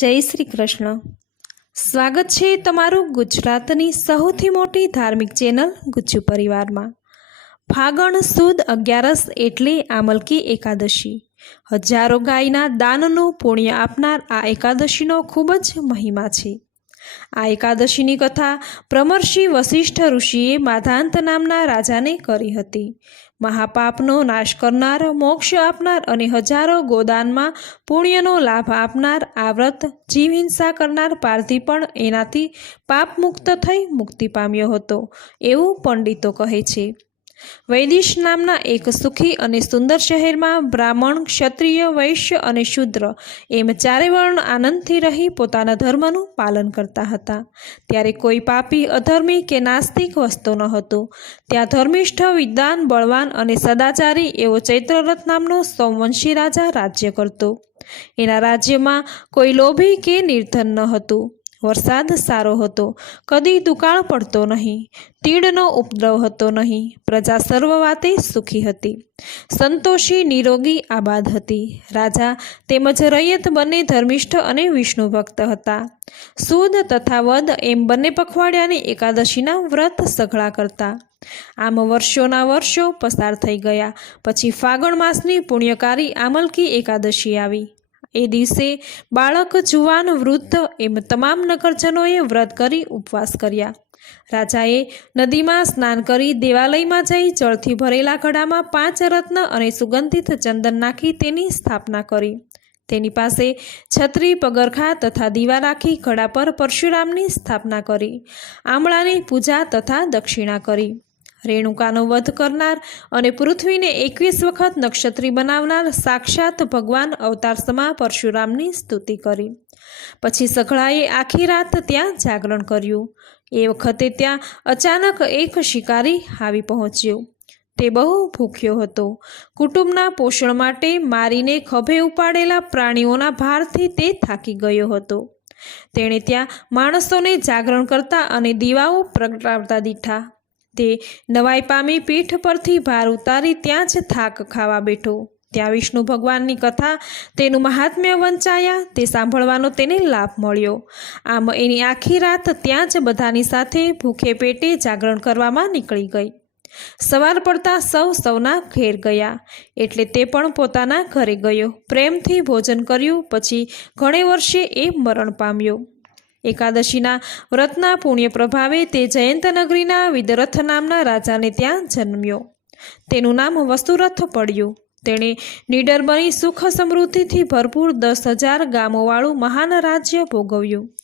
જય શ્રી કૃષ્ણ. સ્વાગત છે તમારું ગુજરાતની સૌથી મોટી ધાર્મિક ચેનલ ગુજ્જુ પરિવારમાં. ફાગણ સુદ અગિયારસ એટલે આમલકી એકાદશી. હજારો ગાયના દાનનું પુણ્ય આપનાર આ એકાદશીનો ખૂબ જ મહિમા છે. આ એકાદશીની કથા પ્રમર્ષિ વસિષ્ઠ ઋષિએ માધાંત નામના રાજાને કરી હતી. મહાપાપનો નાશ કરનાર, મોક્ષ આપનાર અને હજારો ગોદાનમાં પુણ્યનો લાભ આપનાર આ વ્રત જીવ હિંસા કરનાર પારધી પણ એનાથી પાપમુક્ત થઈ મુક્તિ પામ્યો હતો, એવું પંડિતો કહે છે. વૈદિશ નામના એક સુખી અને સુંદર શહેરમાં બ્રાહ્મણ, ક્ષત્રિય, વૈશ્ય અને શુદ્ર એમ ચારે વર્ણ આનંદથી રહી પોતાના ધર્મનું પાલન કરતા હતા. ત્યારે કોઈ પાપી અધર્મી કે નાસ્તિક વસતો ન હતો. ત્યાં ધર્મિષ્ઠ, વિદ્વાન, બળવાન અને સદાચારી એવો ચૈત્રરથ નામનો સોમવંશી રાજા રાજ્ય કરતો. એના રાજ્યમાં કોઈ લોભી કે નિર્ધન ન હતું. વરસાદ સારો હતો. કદી દુકાળ પડતો નહીં. તીડનો ઉપદ્રવ હતો નહીં. પ્રજા સર્વ વાતે સુખી હતી. સંતોષી, નિરોગી, આબાદ હતી. રાજા તેમજ રૈયત બંને ધર્મિષ્ઠ અને વિષ્ણુ ભક્ત હતા. સુદ તથા વદ એમ બંને પખવાડિયાની એકાદશીના વ્રત સઘળા કરતા. આમ વર્ષોના વર્ષો પસાર થઈ ગયા. પછી ફાગણ માસની પુણ્યકારી આમલકી એકાદશી આવી. એ દિવસે બાળક, જુવાન, વૃદ્ધ એમ તમામ નગરજનોએ વ્રત કરી ઉપવાસ કર્યા. રાજાએ નદીમાં સ્નાન કરી દેવાલયમાં જઈ જળથી ભરેલા ઘડામાં પાંચ રત્ન અને સુગંધિત ચંદન નાખી તેની સ્થાપના કરી. તેની પાસે છત્રી, પગરખા તથા દીવા રાખી ઘડા પર પરશુરામની સ્થાપના કરી, આમળાની પૂજા તથા દક્ષિણા કરી. રેણુકાનો વધ કરનાર અને પૃથ્વીને એકવીસ વખત નક્ષત્રી બનાવનાર સાક્ષાત ભગવાન અવતારસમા પરશુરામની સ્તુતિ કરી. પછી સઘળાએ આખી રાત ત્યાં જાગરણ કર્યું. એ વખતે ત્યાં અચાનક એક શિકારી આવી પહોંચ્યો. તે બહુ ભૂખ્યો હતો. કુટુંબના પોષણ માટે મારીને ખભે ઉપાડેલા પ્રાણીઓના ભારથી તે થાકી ગયો હતો. તેણે ત્યાં માણસોને જાગરણ કરતા અને દીવાઓ પ્રગટાવતા દીઠા. તે નવાઈ પામી પીઠ પરથી ભાર ઉતારી ત્યાં જ થાક ખાવા બેઠો. ત્યાં વિષ્ણુ ભગવાનની કથા તેનું મહાત્મ્ય વંચાયા, તે સાંભળવાનો તેને લાભ મળ્યો. આમ એની આખી રાત ત્યાં જ બધાની સાથે ભૂખે પેટે જાગરણ કરવામાં નીકળી ગઈ. સવાર પડતા સૌ સૌના ઘેર ગયા. એટલે તે પણ પોતાના ઘરે ગયો. પ્રેમથી ભોજન કર્યું, પછી ઘણે વર્ષે એ મરણ પામ્યો. એકાદશીના વ્રતના પુણ્ય પ્રભાવે તે જયંતનગરીના વિદરથ નામના રાજાને ત્યાં જન્મ્યો. તેનું નામ વસુરથ પડ્યું. તેણે નીડર બની સુખ સમૃદ્ધિથી ભરપૂર દસ હજાર ગામોવાળું મહાન રાજ્ય ભોગવ્યું.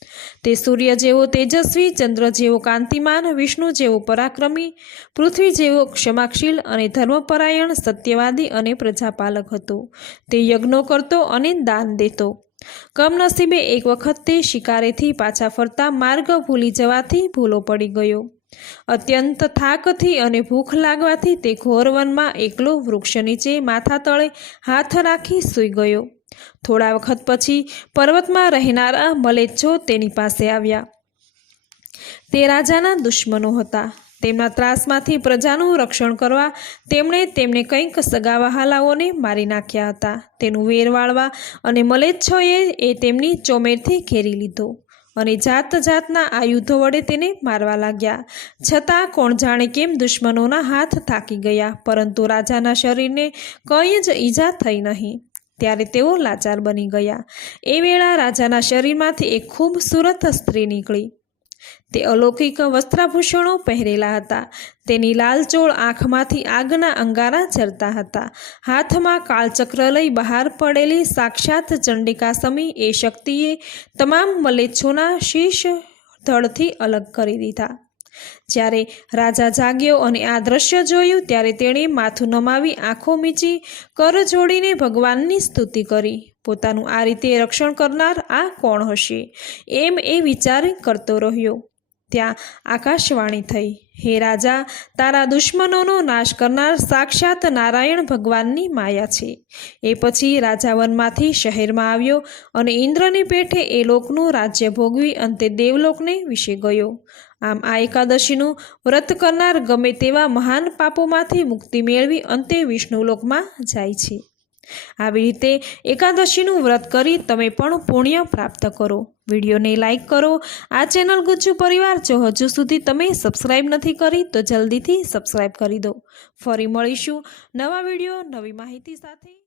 તે સૂર્ય જેવો તેજસ્વી, ચંદ્ર જેવો કાંતિમાન, વિષ્ણુ જેવો પરાક્રમી, પૃથ્વી જેવો ક્ષમાશીલ અને ધર્મપરાયણ, સત્યવાદી અને પ્રજાપાલક હતો. તે યજ્ઞો કરતો અને દાન દેતો. કમનસીબે એક વખત તે શિકારેથી પાછા ફરતા માર્ગ ભૂલી જવાથી ભૂલો પડી ગયો. અત્યંત થાકથી અને ભૂખ લાગવાથી તે ઘોરવનમાં એકલો વૃક્ષ નીચે માથા તળે હાથ રાખી સૂઈ ગયો. થોડા વખત પછી પર્વતમાં રહેનારા મલેચ્છો તેની પાસે આવ્યા. તે રાજાના દુશ્મનો હતા. તેમના ત્રાસમાંથી પ્રજાનું રક્ષણ કરવા તેમણે તેમને કંઈક સગાવહાલાઓને મારી નાખ્યા હતા. તેનું વેર વાળવા અને મલેચ્છોએ એ તેમની ચોમેરથી ઘેરી લીધો અને જાત જાતના આયુધો વડે તેને મારવા લાગ્યા. છતાં કોણ જાણે કેમ દુશ્મનોના હાથ થાકી ગયા, પરંતુ રાજાના શરીરને કંઈ જ ઈજા થઈ નહીં. ત્યારે તેઓ લાચાર બની ગયા. એ વેળા રાજાના શરીરમાંથી એક ખૂબસૂરત સ્ત્રી નીકળી. તે અલૌકિક વસ્ત્રાભૂષણો પહેરેલા હતા. તેની લાલચોળ આંખમાંથી આગના અંગારા ઝરતા હતા. હાથમાં કાળચક્ર લઈ બહાર પડેલી સાક્ષાત ચંડિકા સમી એ શક્તિએ તમામ મલેચ્છોના શીશ ધડથી અલગ કરી દીધા. જ્યારે રાજા જાગ્યો અને આ દ્રશ્ય જોયું ત્યારે તેણે માથું નમાવી આંખો મીચી, કર જોડીને ભગવાનની સ્તુતિ કરી. પોતાનું આ રીતે રક્ષણ કરનાર આ કોણ હશે? એમ એ વિચાર કરતો રહ્યો. ત્યાં આકાશવાણી થઈ. હે રાજા, તારા દુશ્મનોનો નાશ કરનાર સાક્ષાત નારાયણ ભગવાનની માયા છે. એ પછી રાજા વનમાંથી શહેરમાં આવ્યો અને ઇન્દ્રની પેઠે એ લોકનું રાજ્ય ભોગવી અંતે દેવલોકને વિશે ગયો. આમ આ એકાદશીનું વ્રત કરનાર ગમે તેવા મહાન પાપોમાંથી મુક્તિ મેળવી અંતે વિષ્ણુલોકમાં જાય છે. આવી રીતે એકાદશીનું વ્રત કરી તમે પણ પુણ્ય પ્રાપ્ત કરો. વિડીયોને લાઇક કરો. આ ચેનલ ગુજ્જુ પરિવાર જો હજુ સુધી તમે સબસ્ક્રાઇબ નથી કરી તો જલ્દીથી સબસ્ક્રાઇબ કરી દો. ફરી મળીશું નવા વીડિયો, નવી માહિતી સાથે.